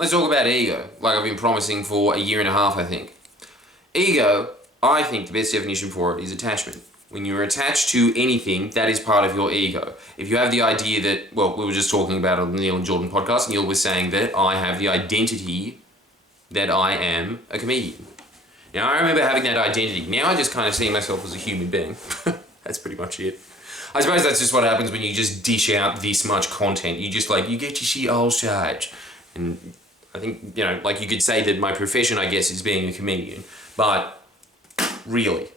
let's talk about ego, like I've been promising for a year and a half, I think. Ego, I think the best definition for it is attachment. When you're attached to anything, that is part of your ego. If you have the idea that, well, we were just talking about on the Neil and Jordan podcast, Neil was saying that I have the identity that I am a comedian. Now, I remember having that identity. Now I just kind of see myself as a human being. That's pretty much it. I suppose that's just what happens when you just dish out this much content. You just you get to see all sides. And I think, you could say that my profession, I guess, is being a comedian. But really,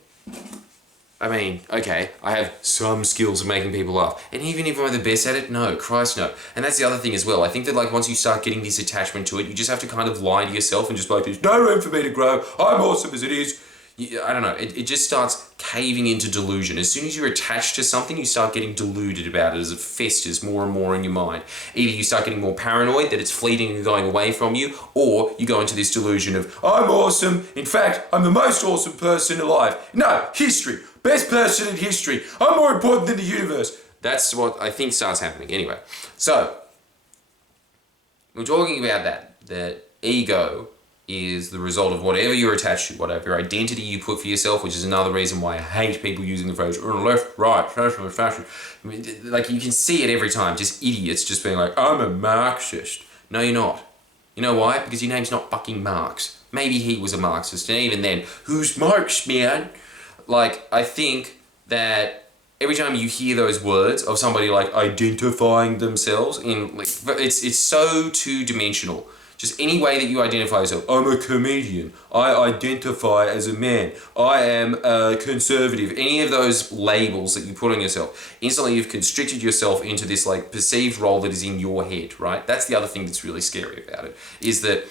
I mean, okay, I have some skills of making people laugh. And even if I'm the best at it, no, Christ no. And that's the other thing as well. I think that once you start getting this attachment to it, you just have to kind of lie to yourself and just be like, there's no room for me to grow. I'm awesome as it is. I don't know, it just starts caving into delusion. As soon as you're attached to something, you start getting deluded about it as it festers more and more in your mind. Either you start getting more paranoid that it's fleeting and going away from you, or you go into this delusion of, I'm awesome. In fact, I'm the most awesome person alive. No, history. Best person in history. I'm more important than the universe. That's what I think starts happening. Anyway, so we're talking about that ego is the result of whatever you're attached to, whatever identity you put for yourself, which is another reason why I hate people using the phrase left, right, fashion. I mean, you can see it every time, just idiots just being like, I'm a Marxist. No, you're not. You know why? Because your name's not fucking Marx. Maybe he was a Marxist, and even then, who's Marx, man? I think that every time you hear those words of somebody identifying themselves in it's so two-dimensional. Just any way that you identify yourself. I'm a comedian. I identify as a man. I am a conservative. Any of those labels that you put on yourself, instantly you've constricted yourself into this perceived role that is in your head, right? That's the other thing that's really scary about it, is that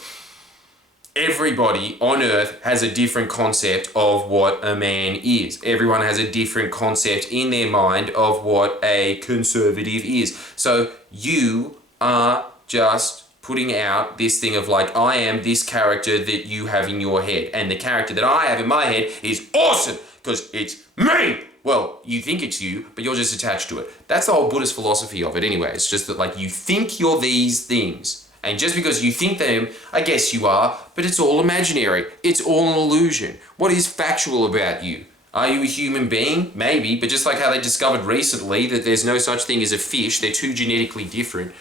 everybody on earth has a different concept of what a man is. Everyone has a different concept in their mind of what a conservative is. So you are just putting out this thing of I am this character that you have in your head. And the character that I have in my head is awesome because it's me. Well, you think it's you, but you're just attached to it. That's the whole Buddhist philosophy of it anyway. It's just that you think you're these things. And just because you think them, I guess you are, but it's all imaginary. It's all an illusion. What is factual about you? Are you a human being? Maybe, but just like how they discovered recently that there's no such thing as a fish, they're too genetically different.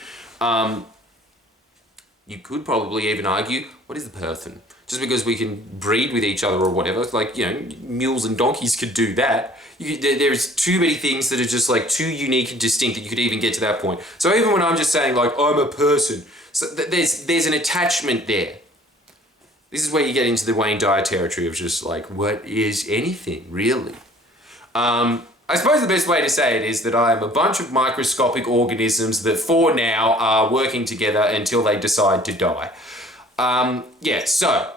You could probably even argue, what is the person? Just because we can breed with each other or whatever, mules and donkeys could do that. There's too many things that are just too unique and distinct that you could even get to that point. So even when I'm just saying I'm a person, so there's an attachment there. This is where you get into the Wayne Dyer territory of just what is anything, really? I suppose the best way to say it is that I am a bunch of microscopic organisms that for now are working together until they decide to die. So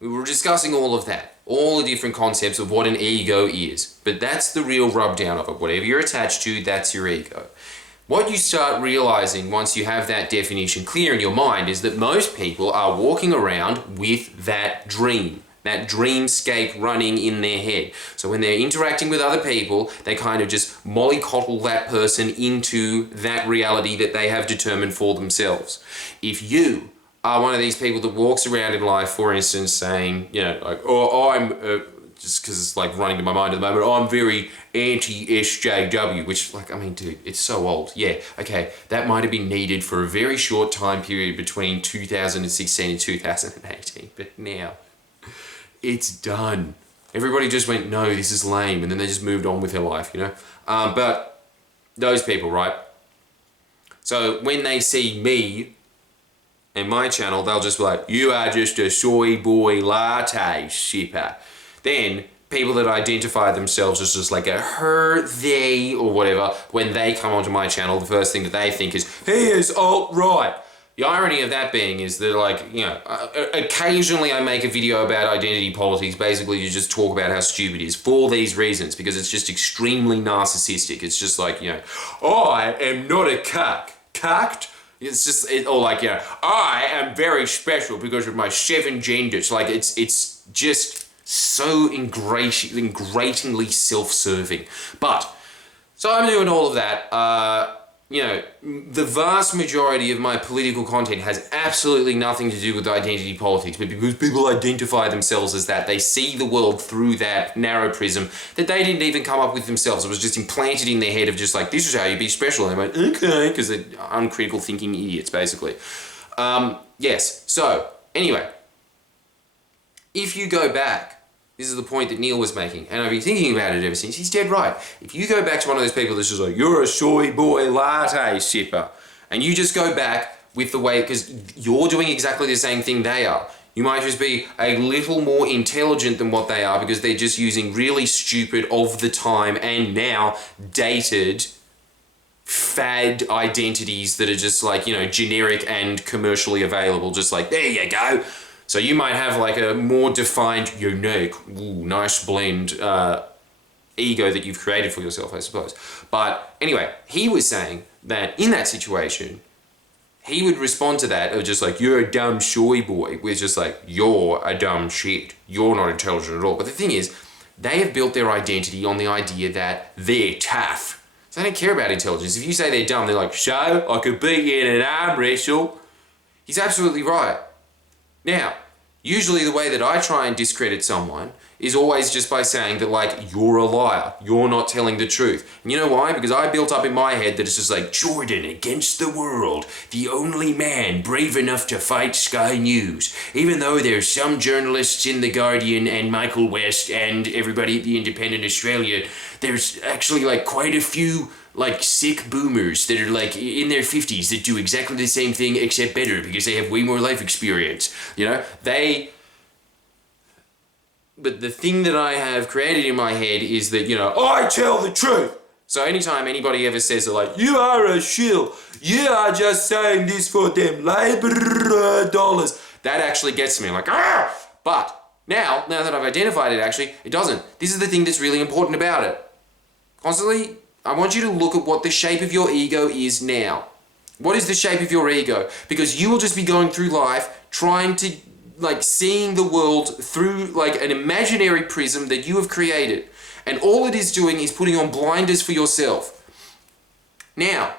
we were discussing all of that, all the different concepts of what an ego is, but that's the real rub down of it. Whatever you're attached to, that's your ego. What you start realizing once you have that definition clear in your mind is that most people are walking around with that dreamscape running in their head. So when they're interacting with other people, they kind of just mollycoddle that person into that reality that they have determined for themselves. If you are one of these people that walks around in life, for instance, saying, I'm, just because it's running to my mind at the moment, I'm very anti-SJW, which, dude, it's so old. Yeah, okay, that might have been needed for a very short time period between 2016 and 2018, but now it's done. Everybody just went, no, this is lame, and then they just moved on with their life, But those people, right? So when they see me and my channel, they'll just be like, you are just a soy boy latte sipper. Then people that identify themselves as just a her, they, or whatever, when they come onto my channel, the first thing that they think is, he is alt-right. The irony of that being is that, occasionally I make a video about identity politics, basically to just talk about how stupid it is for these reasons, because it's just extremely narcissistic. It's just I am not a cuck. Cucked? It's just, I am very special because of my 7 genders. It's just so ingratingly self-serving. But, so I'm doing all of that. you know, the vast majority of my political content has absolutely nothing to do with identity politics, but because people identify themselves as that, they see the world through that narrow prism that they didn't even come up with themselves. It was just implanted in their head of just like, this is how you be special. And they went, okay, because they're uncritical thinking idiots, basically. Yes, so, anyway, if you go back, this is the point that Neil was making, and I've been thinking about it ever since. He's dead right. If you go back to one of those people that's just like, you're a soy boy latte sipper, and you just go back with the way, because you're doing exactly the same thing they are. You might just be a little more intelligent than what they are because they're just using really stupid, of the time, and now dated fad identities that are just like, you know, generic and commercially available. Just like, there you go. So you might have like a more defined, unique, nice blend ego that you've created for yourself, I suppose. But anyway, he was saying that in that situation, he would respond to that of just like, you're a dumb soy boy, with just like, you're a dumb shit. You're not intelligent at all. But the thing is, they have built their identity on the idea that they're tough. So they don't care about intelligence. If you say they're dumb, they're like, so I could beat you in an arm wrestle. He's absolutely right. Now, usually the way that I try and discredit someone is always just by saying that, like, you're a liar, you're not telling the truth. And you know why? Because I built up in my head that it's just like, Jordan against the world, the only man brave enough to fight Sky News. Even though there's some journalists in The Guardian and Michael West and everybody at the Independent Australia, there's actually like quite a few like sick boomers that are like in their 50s that do exactly the same thing except better because they have way more life experience. You know, but the thing that I have created in my head is that, you know, I tell the truth. So anytime anybody ever says they're like, you are a shill, you are just saying this for them labor dollars, that actually gets me like, ah! But now that I've identified it, actually, it doesn't. This is the thing that's really important about it. Constantly, I want you to look at what the shape of your ego is now. What is the shape of your ego? Because you will just be going through life trying to, like, seeing the world through, like, an imaginary prism that you have created. And all it is doing is putting on blinders for yourself. Now,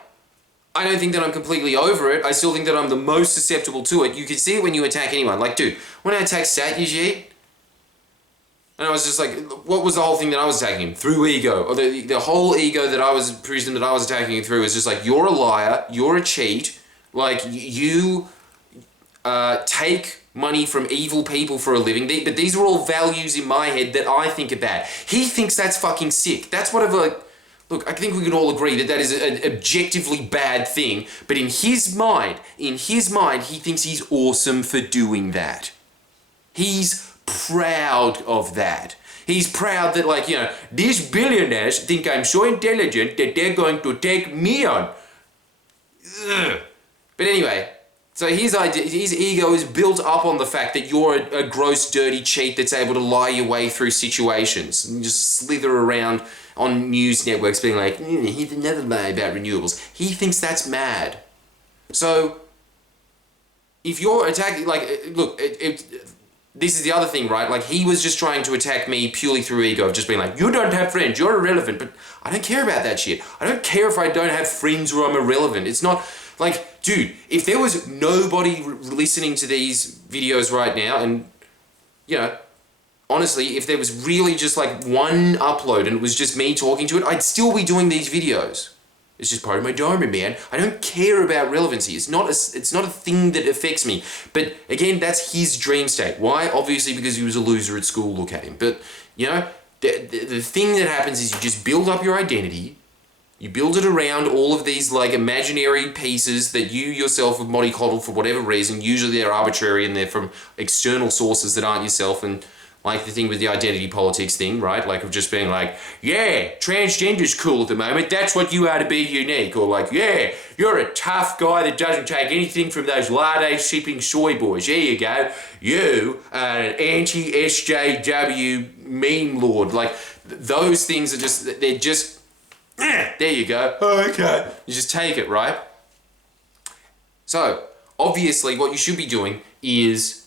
I don't think that I'm completely over it. I still think that I'm the most susceptible to it. You can see it when you attack anyone. Like, dude, when I attacked Satyajit, and I was just like, what was the whole thing that I was attacking him? Through ego. Or the whole ego that I was, prism that I was attacking him through was just like, you're a liar, you're a cheat, like, you take money from evil people for a living. But these are all values in my head that I think are bad. He thinks that's fucking sick. That's what I've like, look, I think we can all agree that that is an objectively bad thing, but in his mind, he thinks he's awesome for doing that. He's proud of that. He's proud that, like, you know, these billionaires think I'm so intelligent that they're going to take me on. Ugh. But anyway, so his ego is built up on the fact that you're a gross, dirty cheat that's able to lie your way through situations and just slither around on news networks being like, here's another lie about renewables. He thinks that's mad. So, if you're attacking, like, look, this is the other thing, right? Like, he was just trying to attack me purely through ego, of just being like, you don't have friends, you're irrelevant. But I don't care about that shit. I don't care if I don't have friends or I'm irrelevant. It's not, like, dude, if there was nobody listening to these videos right now, and, you know, honestly, if there was really just, like, one upload and it was just me talking to it, I'd still be doing these videos. It's just part of my dharma, man. I don't care about relevancy. It's not a thing that affects me. But again, that's his dream state. Why? Obviously because he was a loser at school, look at him. But, you know, the thing that happens is you just build up your identity. You build it around all of these, like, imaginary pieces that you yourself have mollycoddled for whatever reason. Usually they're arbitrary and they're from external sources that aren't yourself. And like the thing with the identity politics thing, right? Like, of just being like, yeah, transgender's cool at the moment, that's what you are to be unique. Or like, yeah, you're a tough guy that doesn't take anything from those latte-sipping soy boys. There you go. You are an anti-SJW meme lord. Like, those things are just, they're just, there you go. Okay. You just take it, right? So, obviously, what you should be doing is,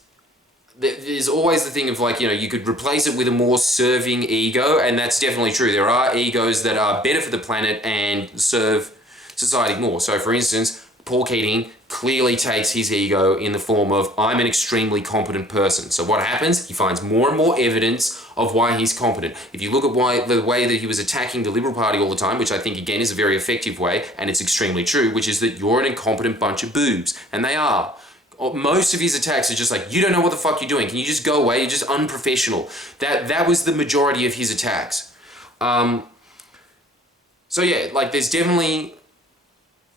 there's always the thing of, like, you know, you could replace it with a more serving ego, and that's definitely true. There are egos that are better for the planet and serve society more. So for instance, Paul Keating clearly takes his ego in the form of, I'm an extremely competent person. So what happens? He finds more and more evidence of why he's competent. If you look at the way that he was attacking the Liberal Party all the time, which I think again is a very effective way, and it's extremely true, which is that you're an incompetent bunch of boobs. And they are. Most of his attacks are just like, you don't know what the fuck you're doing. Can you just go away? You're just unprofessional. That was the majority of his attacks. So yeah, like there's definitely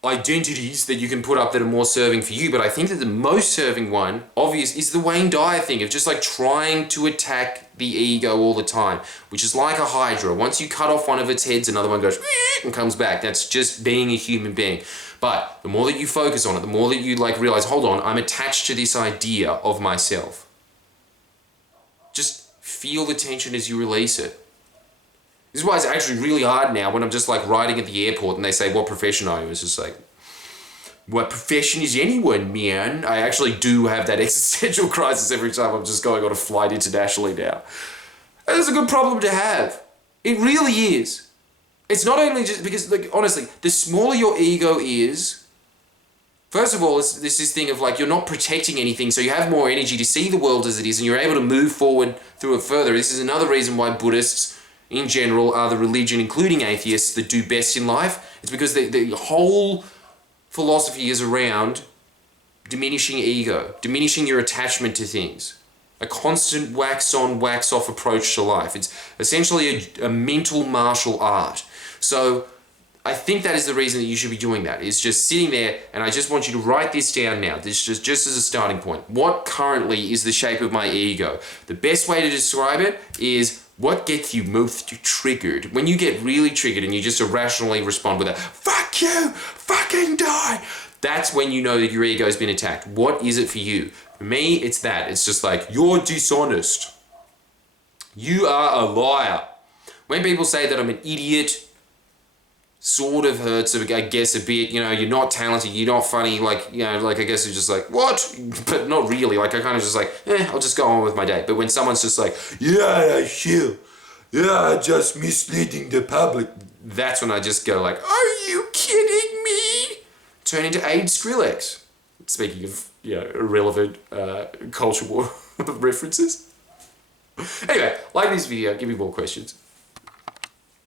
identities that you can put up that are more serving for you, but I think that the most serving one, obvious, is the Wayne Dyer thing of just like trying to attack the ego all the time, which is like a hydra. Once you cut off one of its heads, another one goes and comes back. That's just being a human being. But the more that you focus on it, the more that you like realize, hold on, I'm attached to this idea of myself. Just feel the tension as you release it. This is why it's actually really hard now when I'm just like riding at the airport and they say, what profession are you? It's just like, what profession is anyone, man? I actually do have that existential crisis every time I'm just going on a flight internationally now. And it's a good problem to have. It really is. It's not only just because, like, honestly, the smaller your ego is, first of all, it's this thing of like, you're not protecting anything, so you have more energy to see the world as it is and you're able to move forward through it further. This is another reason why Buddhists in general are the religion, including atheists, that do best in life. It's because the whole philosophy is around diminishing ego, diminishing your attachment to things. A constant wax on, wax off approach to life. It's essentially a mental martial art. So I think that is the reason that you should be doing that, is just sitting there, and I just want you to write this down now. This is just as a starting point. What currently is the shape of my ego? The best way to describe it is, what gets you most triggered? When you get really triggered and you just irrationally respond with a, fuck you, fucking die. That's when you know that your ego's been attacked. What is it for you? For me, it's that. It's just like, you're dishonest. You are a liar. When people say that I'm an idiot, sort of hurts, I guess, a bit. You know, you're not talented, you're not funny, like, you know, like, I guess it's just like, what? But not really. Like, I kind of just like, I'll just go on with my day. But when someone's just like, yeah, sure, yeah, just misleading the public, that's when I just go like, are you kidding me? Turn into Aid Skrillex. Speaking of, you know, irrelevant culture war references. Anyway, like this video, give me more questions.